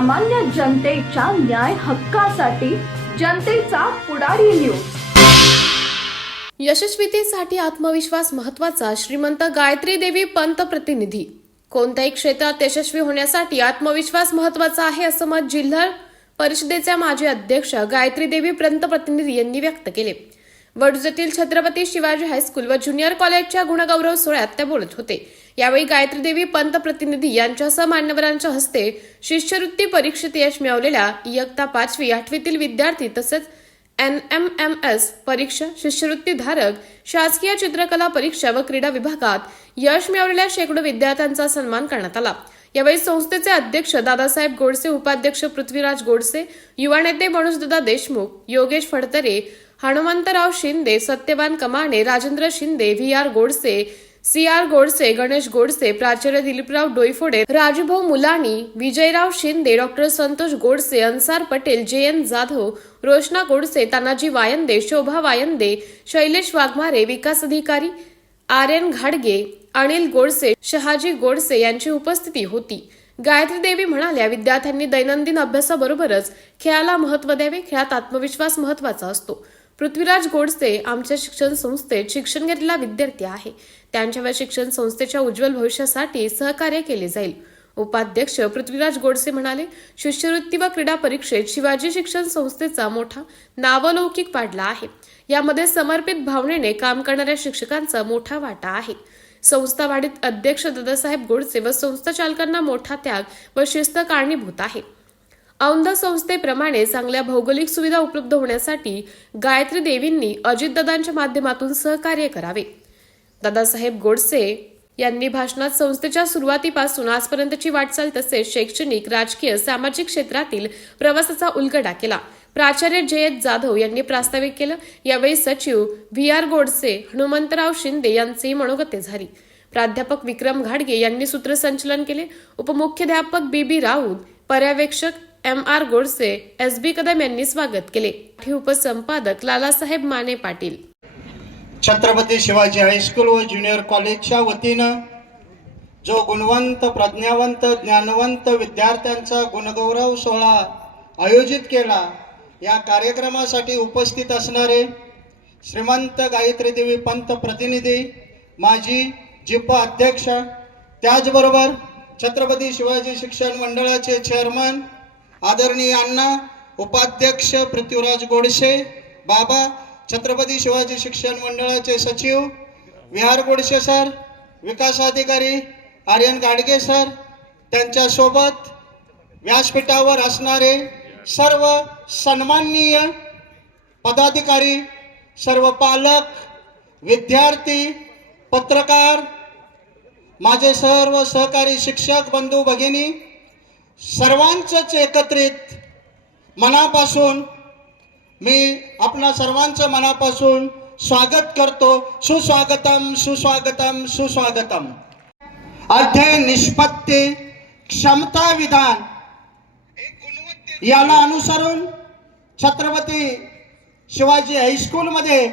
सामान्य जनतेच्या न्याय हक्कासाठी जनतेचा पुढारी न्यूज यशस्वीतेसाठी आत्मविश्वास महत्त्वाचा श्रीमंत गायत्री देवी पंत प्रतिनिधी. कोणत्याही क्षेत्रात यशस्वी होण्यासाठी आत्मविश्वास महत्त्वाचा आहे असं मत जिल्हा परिषदेच्या माजी अध्यक्ष गायत्री देवी पंत प्रतिनिधी यांनी व्यक्त केले. वडूजतील छत्रपती शिवाजी हायस्कूल व ज्युनियर कॉलेजच्या गुणगौरव सोहळ्यात ते बोलत होते. यावेळी गायत्री देवी पंत प्रतिनिधी यांच्यासह मान्यवरांच्या हस्ते शिष्यवृत्ती परीक्षेत यश मिळवलेल्या इयत्ता पाचवी आठवीतील विद्यार्थी तसेच एन एम एम एस परीक्षा शिष्यवृत्ती धारक शासकीय चित्रकला परीक्षा व क्रीडा विभागात यश मिळवलेल्या शेकडो विद्यार्थ्यांचा सन्मान करण्यात आला. यावेळी संस्थेचे अध्यक्ष दादासाहेब गोडसे उपाध्यक्ष पृथ्वीराज गोडसे युवा नेते Manojdada Deshmukh Yogesh Phadtare Hanumantrao Shinde Satyawan Kamane Rajendra Shinde V R Godse C R Godse Ganesh Godse प्राचार्य Diliprao Doiphode Rajabhau Mulani Vijayrao Shinde doctor Santosh Godse Ansar Patel J N Jadhav Roshana Godse Tanaji Wayande Shobha Wayande Shailesh Waghmare विकास अधिकारी R N घाडगे अनिल गोडसे शहाजी गोडसे यांची उपस्थिती होती. गायत्री देवी म्हणाल्या विद्यार्थ्यांनी दैनंदिन अभ्यासाबरोबरच खेळाला महत्त्व द्यावे खेळात आत्मविश्वास महत्त्वाचा असतो. पृथ्वीराज गोडसे आमच्या शिक्षण संस्थेत शिक्षण घेतलेला विद्यार्थी आहे. त्यांच्या व शिक्षण संस्थेच्या उज्ज्वल भविष्यासाठी सहकार्य केले जाईल. उपाध्यक्ष पृथ्वीराज गोडसे म्हणाले शिष्यवृत्ती व क्रीडा परीक्षेत शिवाजी शिक्षण संस्थेचा मोठा नावलौकिक पाडला आहे. यामध्ये समर्पित भावनेने काम करणाऱ्या शिक्षकांचा मोठा वाटा आहे. संस्था वाढीत अध्यक्ष दादासाहेब गोडसे व संस्था चालकांना मोठा त्याग व शिस्त कारणीभूत आहे. औंध संस्थेप्रमाणे चांगल्या भौगोलिक सुविधा उपलब्ध होण्यासाठी गायत्री देवींनी अजितदादांच्या माध्यमातून सहकार्य करावे. दादासाहेब गोडसे यांनी भाषणात संस्थेच्या सुरुवातीपासून आजपर्यंतची वाटचाल तसेच शैक्षणिक राजकीय सामाजिक क्षेत्रातील प्रवासाचा उलगडा केला. प्राचार्य जयत जाधव यांनी प्रास्ताविक केलं. यावेळी सचिव व्ही आर गोडसे हनुमंतराव शिंदे यांचेही मनोगते झाली. प्राध्यापक विक्रम घाडगे यांनी सूत्रसंचलन केले. उपमुख्याध्यापक बी बी राऊत पर्यवेक्षक M R Godse S B Kadam यांनी स्वागत केले. उपसंपादक लालासाहेब माने पाटील. छत्रपती शिवाजी हायस्कूल व ज्युनियर कॉलेजच्या वतीनं जो गुणवंत प्रज्ञावंत ज्ञानवंत विद्यार्थ्यांचा गुणगौरव सोहळा आयोजित केला या कार्यक्रमासाठी उपस्थित असणारे श्रीमंत गायत्री देवी पंत प्रतिनिधी माजी जिप अध्यक्ष त्याचबरोबर छत्रपती शिवाजी शिक्षण मंडळाचे चेअरमन आदरणीय अण्णा उपाध्यक्ष पृथ्वीराज गोडसे बाबा छत्रपती शिवाजी शिक्षण मंडळाचे सचिव विहार गोडसे सर विकास अधिकारी आर्यन गाडगे सर त्यांच्यासोबत व्यासपीठावर असणारे सर्व सन्माननीय पदाधिकारी सर्व पालक विद्यार्थी पत्रकार माझे सर्व सहकारी शिक्षक बंधू भगिनी सर्वांचंच एकत्रित मनापासून मी आपणा सर्वांचं मनापासून स्वागत करतो. सुस्वागतम सुस्वागतम सुस्वागतम. अध्यय निष्पत्ती क्षमता विधान. याला अनुसरून छत्रपती शिवाजी हायस्कूलमध्ये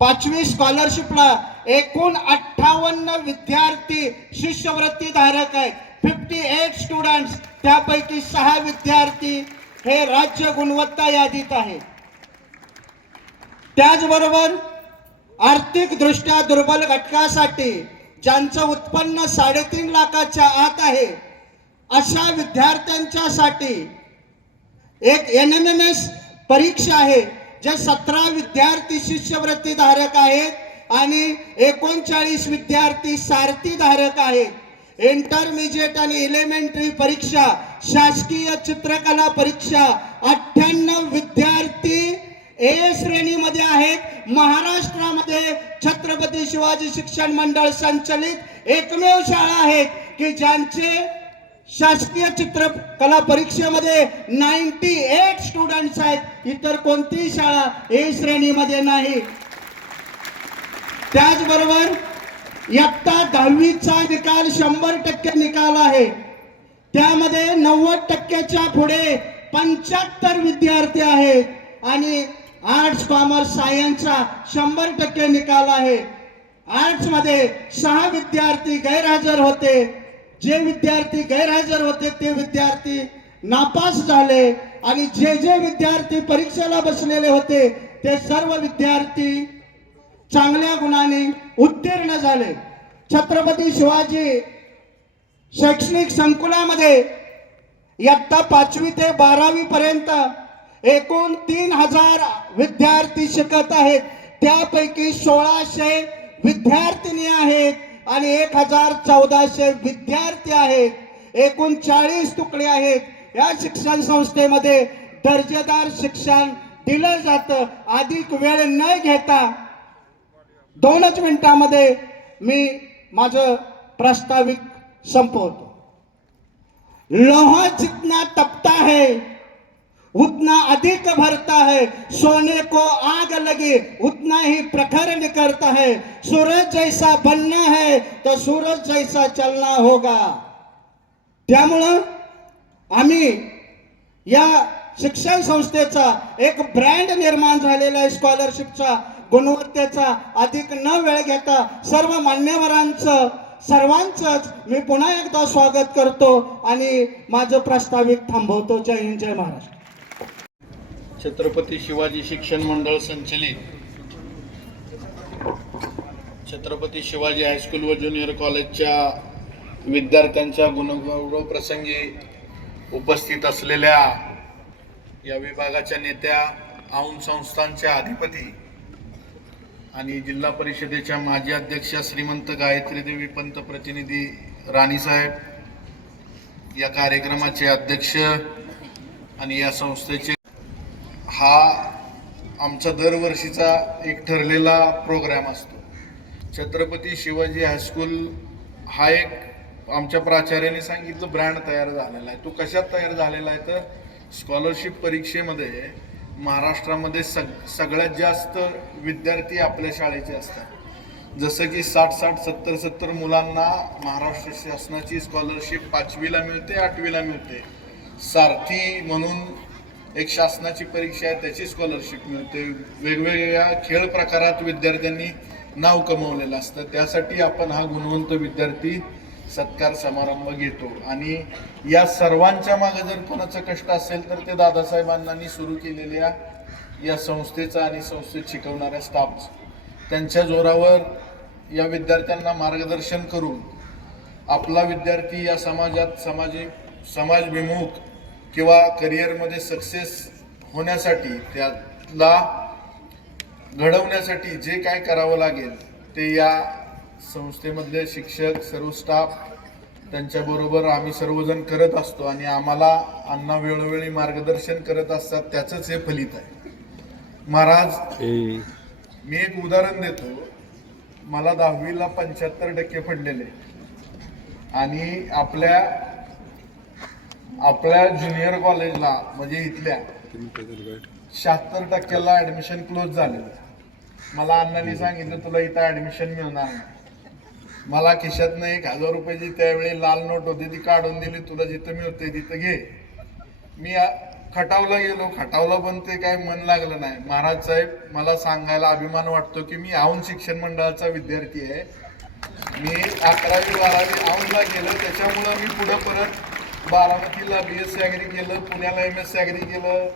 पाचवी स्कॉलरशिपला एकूण अठ्ठावन्न विद्यार्थी शिष्यवृत्ती धारक आहेत. फिफ्टी एट स्टुडंट्स त्यापैकी सहा विद्यार्थी हे राज्य गुणवत्ता यादीत आहे. त्याचबरोबर आर्थिकदृष्ट्या दुर्बल घटकासाठी ज्यांचं उत्पन्न साडेतीन लाखाच्या आत आहे अशा विद्यार्थ्यांच्यासाठी एक एन एम एम एस परीक्षा आहे जे सतरा विद्यार्थी शिष्यवृत्ती धारक आहेत आणि एकोणचाळीस विद्यार्थी सारथी धारक आहेत. इंटरमिजिएट आणि एलिमेंटरी परीक्षा शासकीय चित्रकला परीक्षा अठ्ठ्याण्णव विद्यार्थी ए श्रेणीमध्ये आहेत. महाराष्ट्रामध्ये छत्रपती शिवाजी शिक्षण मंडळ संचलित एकमेव शाळा आहेत की ज्यांचे शासकीय चित्रकला परीक्षेमध्ये नाईन्टी एट स्टुडंट्स आहेत. इतर कोणतीही शाळा ए श्रेणीमध्ये नाही. त्याचबरोबर इयत्ता दहावीचा निकाल शंभर टक्के निकाल आहे. त्यामध्ये नव्वद टक्क्याच्या पुढे पंच्याहत्तर विद्यार्थी आहेत आणि आर्ट्स कॉमर्स सायन्सचा शंभर टक्के निकाल आहे. आर्ट्समध्ये सहा विद्यार्थी गैरहजर होते. जे विद्यार्थी गैरहजर होते ते विद्यार्थी नापास झाले आणि जे जे विद्यार्थी परीक्षेला बसलेले होते ते सर्व विद्यार्थी चांगल्या गुणाने उत्तीर्ण झाले. छत्रपती शिवाजी शैक्षणिक संकुलामध्ये इयत्ता पाचवी ते बारावी पर्यंत एकूण तीन हजार विद्यार्थी शिकत आहेत. त्यापैकी सोळाशे विद्यार्थिनी आहेत आणि एक हजार चौदाशे विद्यार्थी आहेत. एकूण चाळीस तुकडे आहेत. या शिक्षण संस्थेमध्ये दर्जेदार शिक्षण दिलं जातं. अधिक वेळ न घेता दोनच मिनिटामध्ये मी माझं प्रास्ताविक संपवतो. लोहा जितना तपता है उतना अधिक भरता है सोने को आग लगे उतना ही प्रखर निकलता है। सूरज जैसा बनना है तो सूरज जैसा चलना होगा। त्यामुळं आम्ही या शिक्षण संस्थेचा एक ब्रँड निर्माण झालेला आहे स्कॉलरशिपचा. गुणवत्तेचा अधिक न वेळ घेता सर्व मान्यवरांचं सर्वांचंच मी पुन्हा एकदा स्वागत करतो आणि माझं प्रास्ताविक थांबवतो. जय हिंद जय महाराष्ट्र. छत्रपती शिवाजी शिक्षण मंडळ संचलित. छत्रपती शिवाजी हायस्कूल व ज्युनियर कॉलेजच्या विद्यार्थ्यांच्या गुणगौरव प्रसंगी उपस्थित असलेल्या या विभागाच्या नेत्या औन संस्थांच्या अधिपती आणि जिल्हा परिषदेच्या माजी अध्यक्षा श्रीमंत गायत्री देवी पंत प्रतिनिधी राणीसाहेब या कार्यक्रमाचे अध्यक्ष आणि या संस्थेचे हा आमचा दरवर्षीचा एक ठरलेला प्रोग्राम असतो. छत्रपती शिवाजी हायस्कूल हा एक आमच्या प्राचार्याने सांगितलं ब्रँड तयार झालेला आहे. तो कशात तयार झालेला आहे तर स्कॉलरशिप परीक्षेमध्ये महाराष्ट्रामध्ये सग सगळ्यात जास्त विद्यार्थी आपल्या शाळेचे असतात. जसं की साठ साठ सत्तर सत्तर मुलांना महाराष्ट्र शासनाची स्कॉलरशिप पाचवीला मिळते आठवीला मिळते. सारथी म्हणून एक शासनाची परीक्षा आहे त्याची स्कॉलरशिप मिळते. वेगवेगळ्या खेळ प्रकारात विद्यार्थ्यांनी नाव कमवलेलं असतं. त्यासाठी आपण हा गुणवंत विद्यार्थी सत्कार समारंभ घेतो. आणि या सर्वांच्या मागे जर कोणाचं कष्ट असेल तर ते दादासाहेबांनी सुरू केलेल्या या संस्थेचा आणि संस्थेत शिकवणाऱ्या स्टाफ त्यांच्या जोरावर या विद्यार्थ्यांना मार्गदर्शन करून आपला विद्यार्थी या समाजात समाजिक समाजविमुख किंवा करिअरमध्ये सक्सेस होण्यासाठी त्याला घडवण्यासाठी जे काय करावं लागेल ते या संस्थेमधले शिक्षक सर्व स्टाफ त्यांच्याबरोबर आम्ही सर्वजण करत असतो आणि आम्हाला अण्णा वेळोवेळी मार्गदर्शन करत असतात. त्याचंच हे फलित आहे. महाराज मी एक उदाहरण देतो. मला दहावीला पंच्याहत्तर टक्के पडलेले. आणि आपल्या आपल्या ज्युनियर कॉलेजला म्हणजे इथल्या शहात्तर टक्क्याला ऍडमिशन क्लोज झालेलं. मला अण्णांनी सांगितलं तुला इथं ऍडमिशन मिळणार नाही. मला खिशातनं एक हजार रुपयाची त्यावेळी लाल नोट होती ती काढून दिली तुला जिथं मिळते तिथं घे. मी खटावला गेलो खटावला पण ते काय मन लागलं नाही. महाराज साहेब मला सांगायला अभिमान वाटतो की मी औंध शिक्षण मंडळाचा विद्यार्थी आहे. मी अकरावी बारावी औंधला गेलो त्याच्यामुळं मी पुढं परत बारामतीला बी एस सी ॲग्री केलं पुण्याला एम एस सी ॲग्री केलं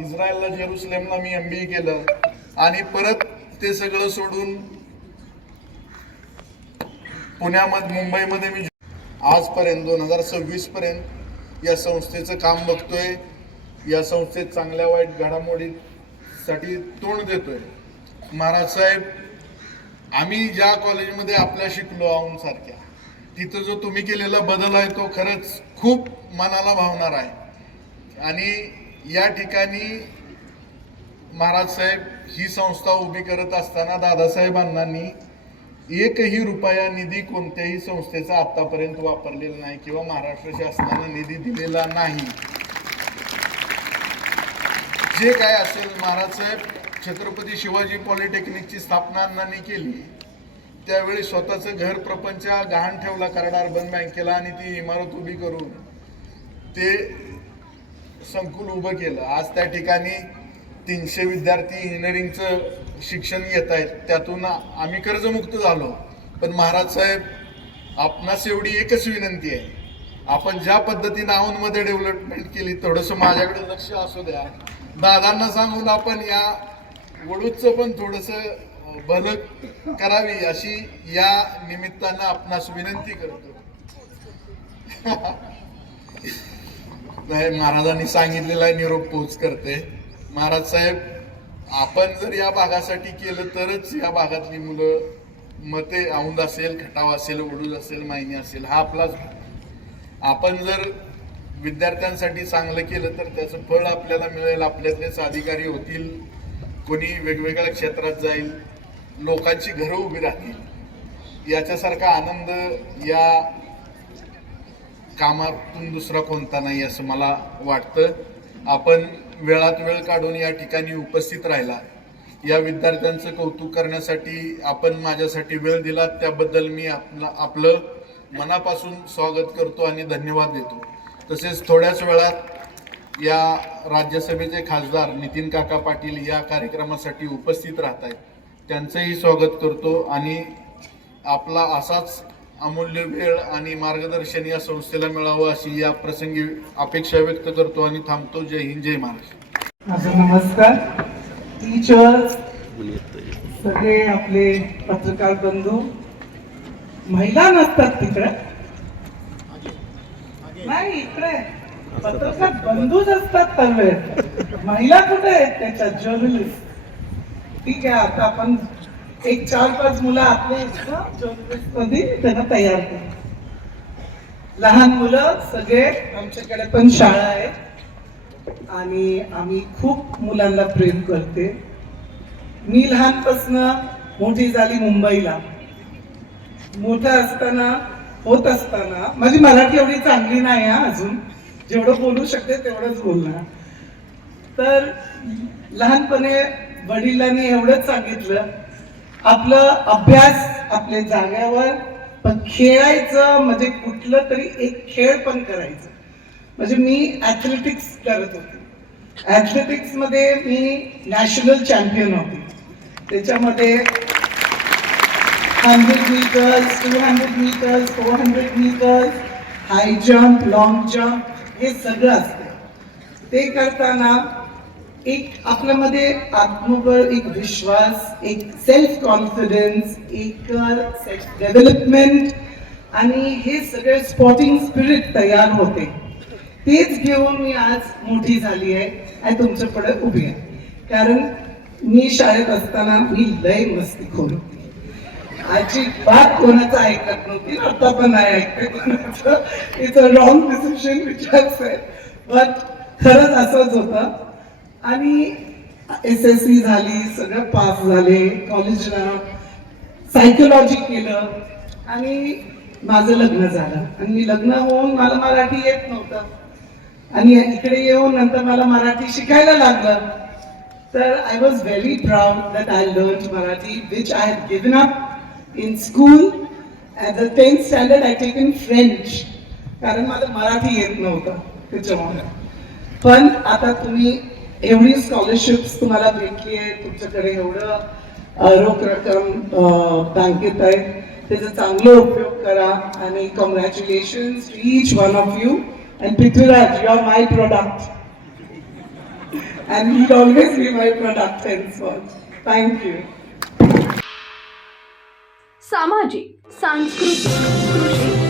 इस्रायलला जेरुसलेमला मी एम बी ए केलं. आणि परत ते सगळं सोडून पुण्यामध्ये मुंबईमध्ये मी आजपर्यंत दोन हजार सव्वीस पर्यंत या संस्थेचं काम बघतोय. या संस्थेत चांगल्या वाईट घडामोडीसाठी तोंड देतोय. महाराज साहेब आम्ही ज्या कॉलेजमध्ये आपल्या शिकलो आहोत सारख्या तिथं जो तुम्ही केलेला बदल आहे तो खरंच खूप मनाला भावणार आहे. आणि या ठिकाणी महाराज साहेब ही संस्था उभी करत असताना दादासाहेब अण्णांनी एकही रुपया निधी कोणत्याही संस्थेचा आतापर्यंत वापरलेला नाही किंवा महाराष्ट्र शासनानं निधी दिलेला नाही. जे काय असेल महाराज साहेब छत्रपती शिवाजी पॉलिटेक्निकची स्थापना अण्णांनी केली. त्यावेळी स्वतःचं घर प्रपंच गहाण ठेवला कराड अर्बन बँकेला आणि ती इमारत उभी करून ते संकुल उभं केलं. आज त्या ठिकाणी तीनशे विद्यार्थी इंजिनिअरिंगचं शिक्षण घेत आहेत त्यातून आम्ही कर्जमुक्त झालो. पण महाराज साहेब आपणास एवढी एकच विनंती आहे. आपण ज्या पद्धतीने औंधमध्ये डेव्हलपमेंट केली थोडंसं माझ्याकडे लक्ष असू द्या. दादांना सांगून आपण या वडूचं पण थोडंसं भलं करावी अशी या निमित्तानं आपणास विनंती करतो. महाराजांनी सांगितलेला निरोप पोच करते. महाराज साहेब आपण जर या भागासाठी केलं तरच या भागातली मुलं मते औंद असेल खटाव असेल वडूज असेल मायनी असेल हा आपलाच भाग. आपण जर विद्यार्थ्यांसाठी चांगलं केलं तर त्याचं फळ आपल्याला मिळेल आपल्यातलेच अधिकारी होतील कोणी वेगवेगळ्या क्षेत्रात जाईल लोकांची घरं उभी राहतील याच्यासारखा आनंद या कामातून दुसरा कोणता नाही असं मला वाटतं आपण वेळात वेळ काढून या ठिकाणी उपस्थित राहिला. या विद्यार्थ्यांचं कौतुक करण्यासाठी आपण माझ्यासाठी वेळ दिला. त्याबद्दल मी आपला आपलं मनापासून स्वागत करतो आणि धन्यवाद देतो. तसेच थोड्याच वेळात या राज्यसभेचे खासदार नितीन काका पाटील या कार्यक्रमासाठी उपस्थित राहत आहेत. त्यांचंही स्वागत करतो आणि आपला असाच अमूल्य वेळ आणि मार्गदर्शन या संस्थेला मिळावं अशी या प्रसंगी अपेक्षा व्यक्त करतो आणि थांबतो. जय हिंद जय महाराष्ट्र. माझा नमस्कार. टीचर्स सगळे आपले पत्रकार बंधू महिला नसतात तिकडे. नाही इकडे. पत्रकार बंधूच असतात तर महिला कुठे आहेत त्याच्यात जर्नलिस्ट ठीक आहे आता आपण एक चार पाच मुलं आपले त्यांना तयार करू. लहान मुलं सगळे आमच्याकडे पण शाळा आहे. आणि आम्ही खूप मुलांना प्रेम करते. मी लहानपासनं मोठी झाली मुंबईला. मोठा असताना होत असताना माझी मराठी एवढी चांगली नाही हा अजून. जेवढं बोलू शकते तेवढंच बोलणार. तर लहानपणे वडिलांनी एवढंच सांगितलं आपलं अभ्यास आपल्या जाग्यावर पण खेळायचं म्हणजे कुठलं तरी एक खेळ पण करायचं. म्हणजे मी ऍथलेटिक्स करत होते. ॲथलेटिक्समध्ये मी नॅशनल चॅम्पियन होते. त्याच्यामध्ये hundred metres two hundred metres four hundred metres high jump long jump हे सगळं असतं. ते करताना एक आपल्यामध्ये आत्मबळ एक विश्वास एक सेल्फ कॉन्फिडन्स एक सेल्फ डेव्हलपमेंट आणि हे सगळे स्पॉटिंग स्पिरिट तयार होते. तेच घेऊन मी आज मोठी झाली आहे आणि तुमच्यापुढे उभी आहे. कारण मी शाळेत असताना मी लय मस्ती खोल होती अजिबात कोणाचं ऐकत नव्हती आता पण नाही ऐकते कोणाचं. इट्स अ रॉंग डिसिशन विचार बट खरंच असंच होतं. आणि एस एस सी झाली सगळं पास झाले कॉलेजला सायकोलॉजी केलं आणि माझं लग्न झालं. आणि मी लग्न होऊन मला मराठी येत नव्हतं. आणि इकडे येऊन नंतर मला मराठी शिकायला लागलं. तर I was very proud that I learn Marathi which I have given up in school at the tenth standard I taken French कारण मला मराठी येत नव्हतं त्याच्यामुळे. पण आता तुम्ही एवढी स्कॉलरशिप्स तुम्हाला भेटली आहे तुमच्याकडे एवढं रोख रक्कम बँकेत आहे त्याचा चांगला उपयोग करा आणि congratulation each one of you and Prithviraj you are my product and you always be my product thank you thank you सामाजिक सांस्कृतिक कृषी.